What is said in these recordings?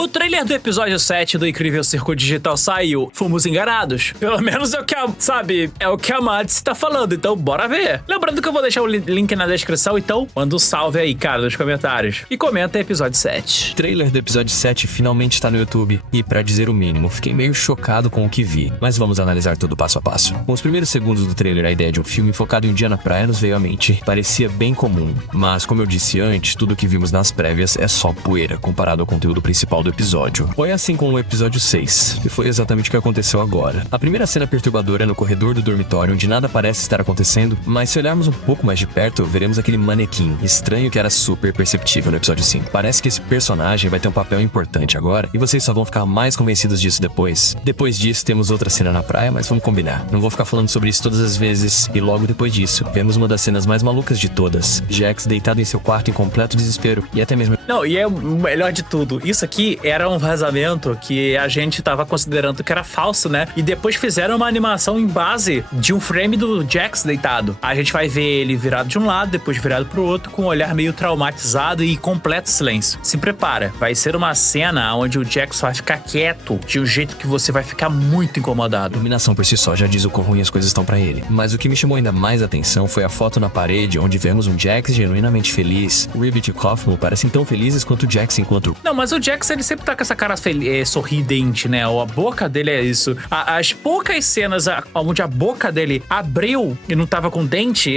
O trailer do episódio 7 do Incrível Circo Digital saiu. Fomos enganados. Pelo menos é o que é o que a Mads tá falando, então bora ver. Lembrando que eu vou deixar o link na descrição, então manda um salve aí, cara, nos comentários. E comenta episódio 7. O trailer do episódio 7 finalmente está no YouTube. E pra dizer o mínimo, fiquei meio chocado com o que vi. Mas vamos analisar tudo passo a passo. Com os primeiros segundos do trailer, a ideia de um filme focado em um dia na praia nos veio à mente. Parecia bem comum. Mas, como eu disse antes, tudo que vimos nas prévias é só poeira comparado ao conteúdo principal do episódio. Foi assim com o episódio 6, e foi exatamente o que aconteceu agora. A primeira cena perturbadora é no corredor do dormitório, onde nada parece estar acontecendo, mas se olharmos um pouco mais de perto, veremos aquele manequim estranho que era super perceptível no episódio 5. Parece que esse personagem vai ter um papel importante agora, e vocês só vão ficar mais convencidos disso depois. Depois disso, temos outra cena na praia, mas vamos combinar. Não vou ficar falando sobre isso todas as vezes, e logo depois disso, vemos uma das cenas mais malucas de todas. Jax deitado em seu quarto em completo desespero, e até mesmo... Não, e é o melhor de tudo. Isso aqui era um vazamento que a gente tava considerando que era falso, né? E depois fizeram uma animação em base de um frame do Jax deitado. A gente vai ver ele virado de um lado, depois virado pro outro, com um olhar meio traumatizado e completo silêncio. Se prepara, vai ser uma cena onde o Jax vai ficar quieto, de um jeito que você vai ficar muito incomodado. A iluminação por si só já diz o quão ruim as coisas estão pra ele. Mas o que me chamou ainda mais atenção foi a foto na parede, onde vemos um Jax genuinamente feliz. O Ribbit e o Kaufman parecem tão felizes quanto o Jax enquanto... Não, mas o Jax, ele sempre tá com essa cara sorridente, né? A boca dele é isso. As poucas cenas onde a boca dele abriu e não tava com dente,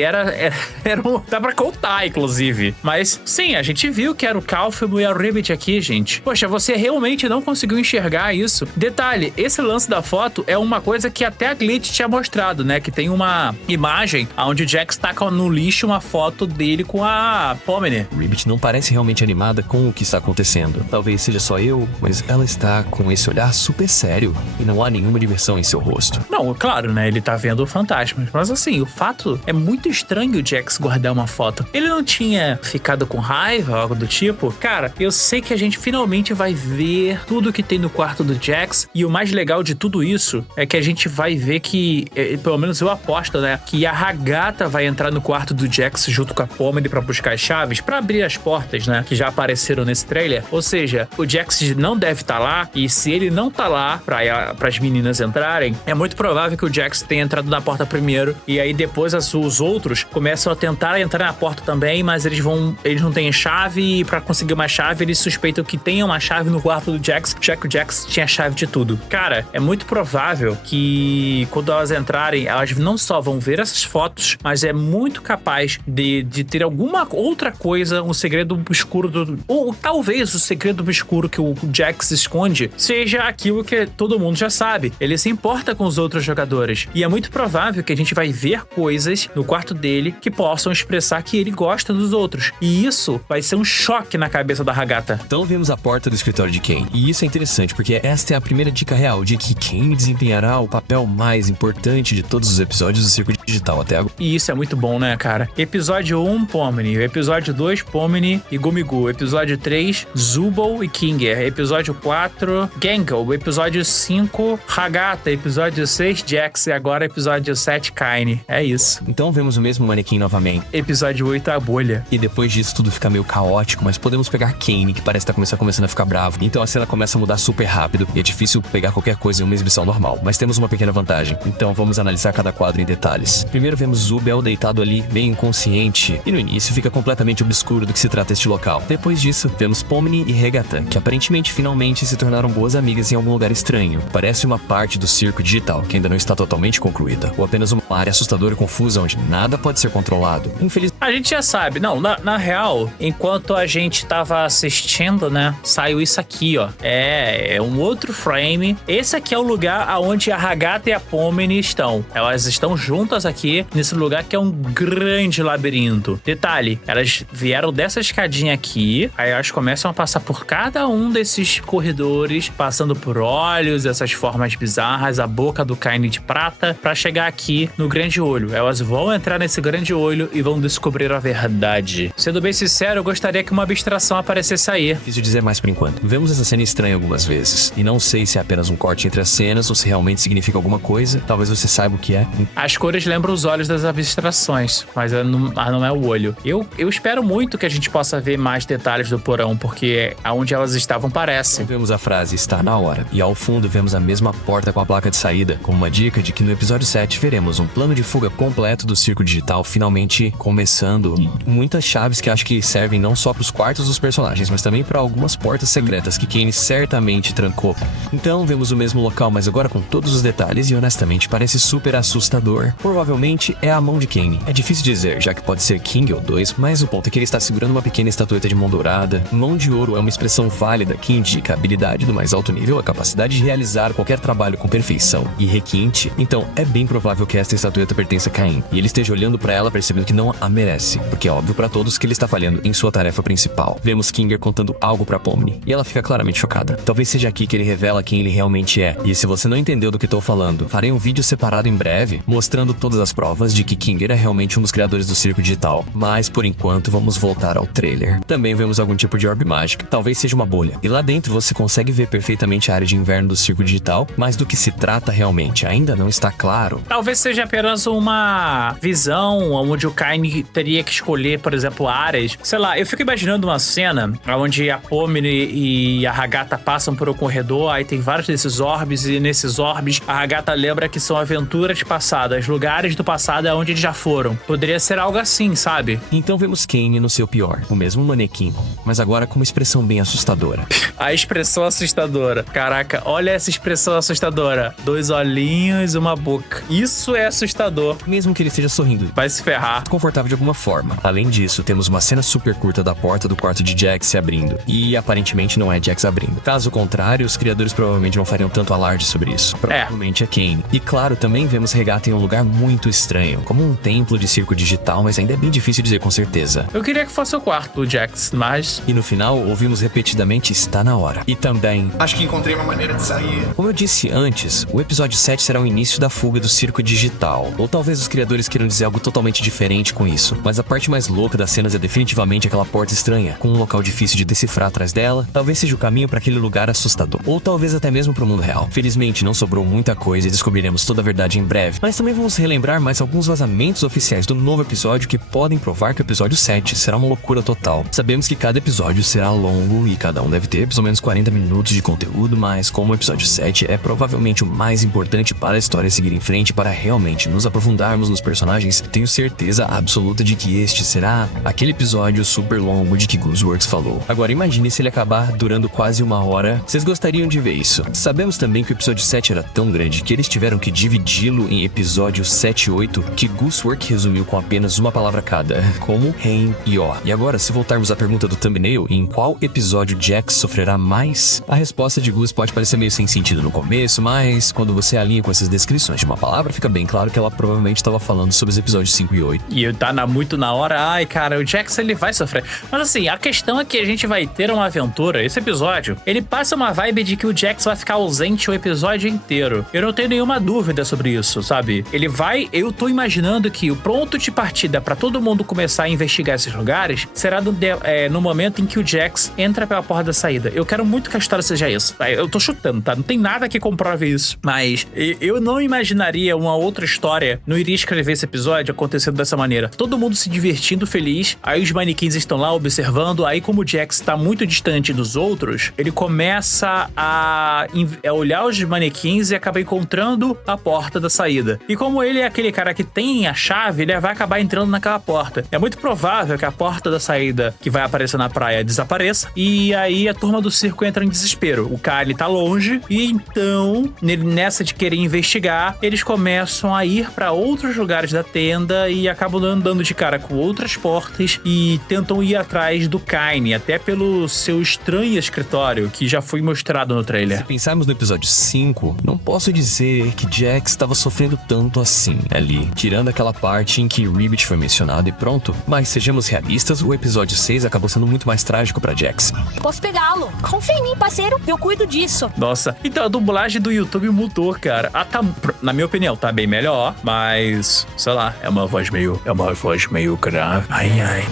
dá pra contar, inclusive. Mas, sim, a gente viu que era o Kaufman e a Ribbit aqui, gente. Poxa, você realmente não conseguiu enxergar isso. Detalhe, esse lance da foto é uma coisa que até a Glitch tinha mostrado, né? Que tem uma imagem onde o Jax taca no lixo uma foto dele com a Pomni. Ribbit não parece realmente animada com o que está acontecendo. Talvez seja só eu, mas ela está com esse olhar super sério e não há nenhuma diversão em seu rosto. Não, claro, né? Ele tá vendo fantasmas. Mas assim, o fato é muito estranho o Jax guardar uma foto. Ele não tinha ficado com raiva, algo do tipo? Cara, eu sei que a gente finalmente vai ver tudo que tem no quarto do Jax. E o mais legal de tudo isso é que a gente vai ver que, pelo menos eu aposto, né? Que a Ragata vai entrar no quarto do Jax junto com a Pomni pra buscar as chaves, pra abrir as portas, né? Que já apareceram nesse trailer. Ou seja, o Jax não deve estar lá, e se ele não tá lá para as meninas entrarem, é muito provável que o Jax tenha entrado na porta primeiro, e aí depois os outros começam a tentar entrar na porta também, mas eles não têm chave, e para conseguir uma chave eles suspeitam que tenha uma chave no quarto do Jax, já que o Jax tinha a chave de tudo. Cara, é muito provável que quando elas entrarem, elas não só vão ver essas fotos, mas é muito capaz de ter alguma outra coisa, um segredo obscuro ou talvez o segredo obscuro que o Jax esconde seja aquilo que todo mundo já sabe. Ele se importa com os outros jogadores. E é muito provável que a gente vai ver coisas no quarto dele que possam expressar que ele gosta dos outros. E isso vai ser um choque na cabeça da Ragata. Então vemos a porta do escritório de Kane. E isso é interessante, porque esta é a primeira dica real de que Kane desempenhará o papel mais importante de todos os episódios do Circo Digital até agora. E isso é muito bom, né, cara? Episódio 1, Pomni. Episódio 2, Pomni e Gumigu. Episódio 3, Zubul e Kinger. Episódio 4, Genko. Episódio 5, Ragata. Episódio 6, Jax. E agora episódio 7, Kaine. É isso. Então vemos o mesmo manequim novamente. Episódio 8, a bolha. E depois disso tudo fica meio caótico, mas podemos pegar Kane, que parece estar começando a ficar bravo. Então a cena começa a mudar super rápido e é difícil pegar qualquer coisa em uma exibição normal. Mas temos uma pequena vantagem. Então vamos analisar cada quadro em detalhes. Primeiro vemos Zubel deitado ali, meio inconsciente. E no início fica completamente obscuro do que se trata este local. Depois disso, vemos Pomni e Regata, que aparentemente finalmente se tornaram boas amigas em algum lugar estranho. Parece uma parte do circo digital que ainda não está totalmente concluída, ou apenas uma área assustadora e confusa onde nada pode ser controlado. Infelizmente, a gente já sabe. Não, na real, enquanto a gente tava assistindo, né, saiu isso aqui, ó. É um outro frame. Esse aqui é o lugar onde a Ragata e a Pomni estão. Elas estão juntas aqui, nesse lugar que é um grande labirinto. Detalhe, elas vieram dessa escadinha aqui, aí elas começam a passar por cada um desses corredores, passando por olhos, essas formas bizarras, a boca do Kaine de prata, pra chegar aqui no grande olho. Elas vão entrar nesse grande olho e vão descobrir a verdade. Sendo bem sincero, eu gostaria que uma abstração aparecesse aí. Difícil dizer mais por enquanto. Vemos essa cena estranha algumas vezes, e não sei se é apenas um corte entre as cenas ou se realmente significa alguma coisa. Talvez você saiba o que é. As cores lembram os olhos das abstrações, mas não é o olho. Eu espero muito que a gente possa ver mais detalhes do porão, porque aonde elas estavam parece. Vemos a frase "está na hora", e ao fundo vemos a mesma porta com a placa de saída, como uma dica de que no episódio 7 veremos um plano de fuga completo do circo digital finalmente começando. Muitas chaves que acho que servem não só para os quartos dos personagens, mas também para algumas portas secretas que Kane certamente trancou. Então vemos o mesmo local, mas agora com todos os detalhes, e honestamente parece super assustador. Provavelmente é a mão de Kane. É difícil dizer, já que pode ser King ou 2, mas o ponto é que ele está segurando uma pequena estatueta de mão dourada. Mão de ouro é uma expressão válida que indica a habilidade do mais alto nível, a capacidade de realizar qualquer trabalho com perfeição e requinte. Então é bem provável que esta estatueta pertença a Cain, e ele esteja olhando para ela percebendo que não a merece, porque é óbvio para todos que ele está falhando em sua tarefa principal. Vemos Kinger contando algo para Pomni, e ela fica claramente chocada. Talvez seja aqui que ele revela quem ele realmente é. E se você não entendeu do que estou falando, farei um vídeo separado em breve, mostrando todas as provas de que Kinger é realmente um dos criadores do circo digital. Mas por enquanto vamos voltar ao trailer. Também vemos algum tipo de orbe mágica, talvez seja uma bolha, e lá dentro você consegue ver perfeitamente a área de inverno do circo digital, mas do que se trata realmente ainda não está claro. Talvez seja apenas uma visão onde o Kain teria que escolher, por exemplo, áreas. Sei lá, eu fico imaginando uma cena onde a Pomni e a Hagata passam por um corredor, aí tem vários desses orbes, e nesses orbes a Hagata lembra que são aventuras passadas, lugares do passado onde eles já foram. Poderia ser algo assim, sabe? Então vemos Kane no seu pior, o mesmo manequim, mas agora com uma expressão bem assustadora. A expressão assustadora. Caraca, olha essa expressão assustadora. 2 olhinhos e uma boca. Isso é assustador. Mesmo que ele esteja sorrindo, Vai se ferrar. confortável de alguma forma. Além disso, temos uma cena super curta da porta do quarto de Jax se abrindo. E aparentemente não é Jax abrindo. Caso contrário, os criadores provavelmente não fariam tanto alarde sobre isso. Provavelmente é Kane. E claro, também vemos Regata em um lugar muito estranho, como um templo de circo digital, mas ainda é bem difícil dizer com certeza. Eu queria que fosse o quarto do Jax, mas... E no final, ouvimos repetidamente "está na hora". E também... Acho que encontrei uma maneira de sair. Como eu disse antes, o episódio 7 será o início da fuga do circo digital. Ou talvez os criadores queiram dizer algo totalmente diferente com isso. Mas a parte mais louca das cenas é definitivamente aquela porta estranha, com um local difícil de decifrar atrás dela. Talvez seja o caminho para aquele lugar assustador. Ou talvez até mesmo para o mundo real. Felizmente não sobrou muita coisa e descobriremos toda a verdade em breve. Mas também vamos relembrar mais alguns vazamentos oficiais do novo episódio que podem provar que o episódio 7 será uma loucura total. Sabemos que cada episódio será longo e cada um deve ter pelo menos 40 minutos de conteúdo, mas como o episódio 7 é provavelmente o mais importante para a história seguir em frente, para realmente nos aprofundarmos nos personagens, tenho certeza absoluta de que este será aquele episódio super longo de que Gooseworks falou. Agora imagine se ele acabar durando quase 1 hora. Vocês gostariam de ver isso? Sabemos também que o episódio 7 era tão grande que eles tiveram que dividi-lo em episódios 7 e 8, que Gooseworks resumiu com apenas uma palavra cada, como Hein e Ó. E agora, se voltarmos à pergunta do thumbnail, em qual episódio Jax sofrerá mais? A resposta de Goose pode parecer meio sem sentido no começo, mas quando você alinha com essas descrições de uma palavra, fica bem claro que ela provavelmente estava falando sobre os episódios 5 e 8. E tá muito na hora, ai cara, o Jax ele vai sofrer. Mas assim, a questão é que a gente vai ter uma aventura. Esse episódio, ele passa uma vibe de que o Jax vai ficar ausente o episódio inteiro. Eu não tenho nenhuma dúvida sobre isso, sabe? Ele vai, eu tô imaginando que o ponto de partida pra todo mundo começar a investigar esses lugares será no momento em que o Jax entra pela porta da saída. Eu quero muito que a história seja isso. Eu tô chutando, tá? Não tem nada que comprove isso. Mas eu não imaginaria uma outra história, não iria escrever esse episódio acontecendo dessa maneira. Todo mundo se divertindo, feliz, aí os manequins estão lá observando, aí como o Jax tá muito distante dos outros, ele começa a olhar os manequins e acaba encontrando a porta da saída. E como ele é aquele cara que tem a chave, ele vai acabar entrando naquela porta. É muito provável que a porta da saída que vai aparecer na praia desapareça, e aí a turma do circo entra em desespero. O Kyle tá longe, e então, nessa de querer investigar, eles começam a ir pra outros lugares da tenda e acabam andando de cara com outras portas e tentam ir atrás do Kaine, até pelo seu estranho escritório, que já foi mostrado no trailer. Se pensarmos no episódio 5, não posso dizer que Jax estava sofrendo tanto assim ali, tirando aquela parte em que Ribbit foi mencionado e pronto. Mas sejamos realistas, o episódio 6 acabou sendo muito mais trágico pra Jax. Posso pegá-lo. Confia em mim, parceiro. Eu cuido disso. Nossa, então a dublagem do YouTube mudou, cara. Na minha opinião, tá bem melhor, mas, sei lá, é uma voz meio grave. Ai, ai.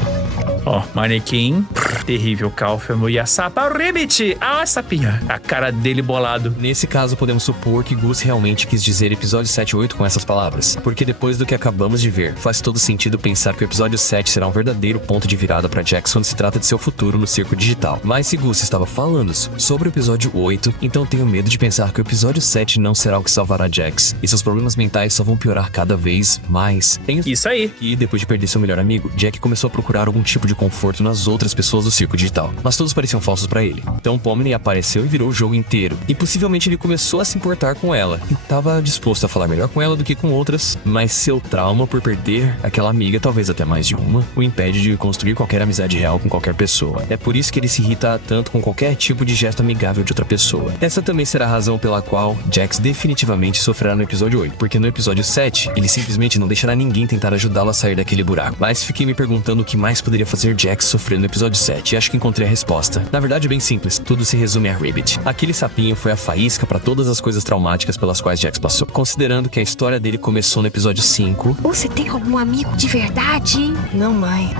Ó, manequim. Terrível, Calfemo e a Sapa. O Ribbit! Ah, a Sapinha. A cara dele bolado. Nesse caso, podemos supor que Gus realmente quis dizer episódio 7 e 8 com essas palavras. Porque depois do que acabamos de ver, faz todo sentido pensar que o episódio 7 será um verdadeiro ponto de virada pra Jax quando se trata de seu futuro no circo digital. Mas se Gus estava falando sobre o episódio 8, então tenho medo de pensar que o episódio 7 não será o que salvará Jax. E seus problemas mentais só vão piorar cada vez mais. Isso aí. E depois de perder seu melhor amigo, Jack começou a procurar algum tipo de conforto nas outras pessoas do circo digital. Mas todos pareciam falsos pra ele. Então Pomni apareceu e virou o jogo inteiro. E possivelmente ele começou a se importar com ela. E tava disposto a falar melhor com ela do que com outras. Mas seu trauma por perder aquela amiga, talvez até mais de uma, o impede de construir qualquer amizade real com qualquer pessoa. É por isso que ele se irrita tanto com qualquer tipo de gesto amigável de outra pessoa. Essa também será a razão pela qual Jax definitivamente sofrerá no episódio 8. Porque no episódio 7, ele simplesmente não deixará ninguém tentar ajudá-lo a sair daquele buraco. Mas fiquei me perguntando o que mais poderia fazer Jax sofrer no episódio 7 e acho que encontrei a resposta. Na verdade é bem simples, tudo se resume a Ribbit. Aquele sapinho foi a faísca para todas as coisas traumáticas pelas quais Jax passou. Considerando que a história dele começou no episódio 5... Você tem algum amigo de verdade? Não, mãe.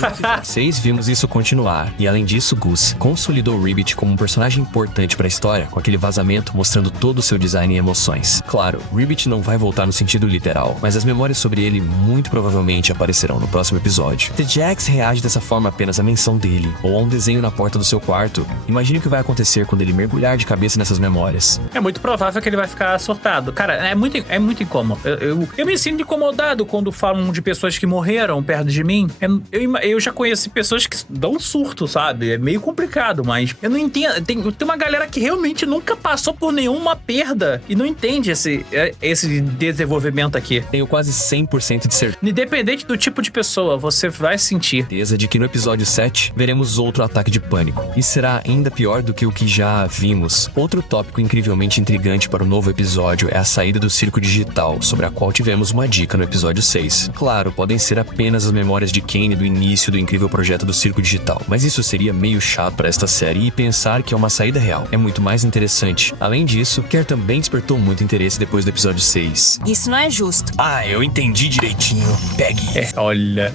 No episódio 6 vimos isso continuar, e além disso Gus consolidou Ribbit como um personagem importante para a história, com aquele vazamento mostrando todo o seu design e emoções. Claro, Ribbit não vai voltar no sentido literal, mas as memórias sobre ele muito provavelmente aparecerão no próximo episódio. Se Jax reage dessa forma apenas à menção dele, ou a um desenho na porta do seu quarto, imagine o que vai acontecer quando ele mergulhar de cabeça nessas memórias. É muito provável que ele vai ficar surtado. Cara, é muito incômodo. Eu me sinto incomodado quando falam de pessoas que morreram perto de mim. Eu já conheci pessoas que dão surto, sabe? É meio complicado, mas eu não entendo. Tem uma galera que realmente nunca passou por nenhuma perda e não entende esse desenvolvimento aqui. Tenho quase 100% de certeza Independente do tipo de pessoa, você vai sentir. de que no episódio 7 veremos outro ataque de pânico. E será ainda pior do que o que já vimos. Outro tópico incrivelmente intrigante para o novo episódio é a saída do circo digital, sobre a qual tivemos uma dica no episódio 6. Claro, podem ser apenas as memórias de Kane do início do incrível projeto do circo digital, mas isso seria meio chato para esta série e pensar que é uma saída real é muito mais interessante. Além disso, Kerr também despertou muito interesse depois do episódio 6. Isso não é justo. Ah, eu entendi direitinho. Pegue. Olha,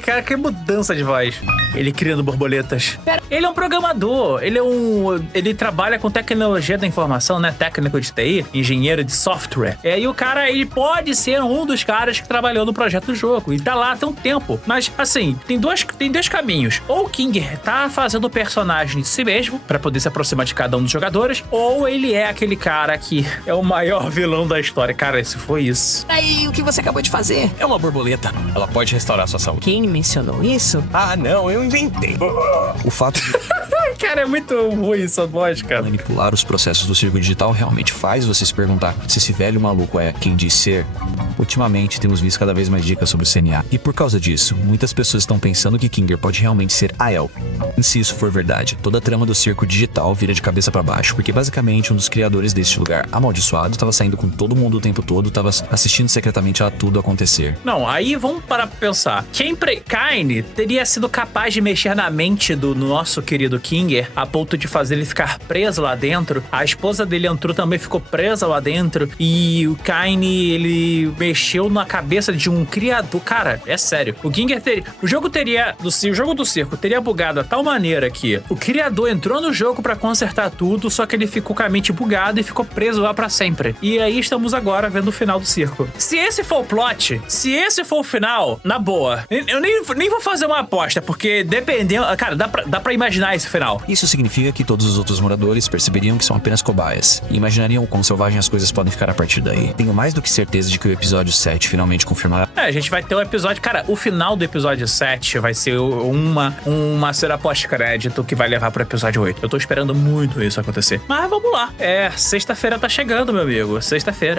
cara, que mudança de voz. Ele criando borboletas. Ele é um programador, ele trabalha com tecnologia da informação, né? Técnico de TI, engenheiro de software. E o cara, ele pode ser um dos caras que trabalhou no projeto do jogo. Ele tá lá há um tempo. Mas, assim, tem dois caminhos. Ou o Kinger tá fazendo o personagem de si mesmo, pra poder se aproximar de cada um dos jogadores, ou ele é aquele cara que é o maior vilão da história. Cara, se foi isso. Aí, o que você acabou de fazer? É uma borboleta. Ela pode restaurar sua saúde. Quem mencionou isso? Ah, não, eu inventei. O fato de Cara, é muito ruim essa voz, cara. manipular os processos do circo digital realmente faz você se perguntar se esse velho maluco é quem diz ser. Ultimamente, temos visto cada vez mais dicas sobre o CNA. E por causa disso, muitas pessoas estão pensando que Kinger pode realmente ser Aiel. E se isso for verdade, toda a trama do circo digital vira de cabeça pra baixo, porque basicamente um dos criadores deste lugar amaldiçoado estava saindo com todo mundo o tempo todo, estava assistindo secretamente a tudo acontecer. Não, aí vamos parar pra pensar. Kane teria sido capaz de mexer na mente do nosso querido Kinger a ponto de fazer ele ficar preso lá dentro. A esposa dele entrou também, ficou presa lá dentro. E o Kane, ele mexeu na cabeça de um criador. Cara, é sério. O Kinger teria... O jogo do circo teria bugado a tal maneira que o criador entrou no jogo pra consertar tudo, só que ele ficou com a mente bugada e ficou preso lá pra sempre. E aí estamos agora vendo o final do circo. Se esse for o plot, se esse for o final, na boa, eu nem vou fazer uma aposta, porque dependendo... Cara, dá pra imaginar esse final. Isso significa que todos os outros moradores perceberiam que são apenas cobaias e imaginariam quão selvagem as coisas podem ficar a partir daí. Tenho mais do que certeza de que o episódio 7 finalmente confirmará. A gente vai ter um episódio... Cara, o final do episódio 7 vai ser uma cena pós-crédito que vai levar pro episódio 8. Eu tô esperando muito isso acontecer. Mas vamos lá. Sexta-feira tá chegando, meu amigo. Sexta-feira.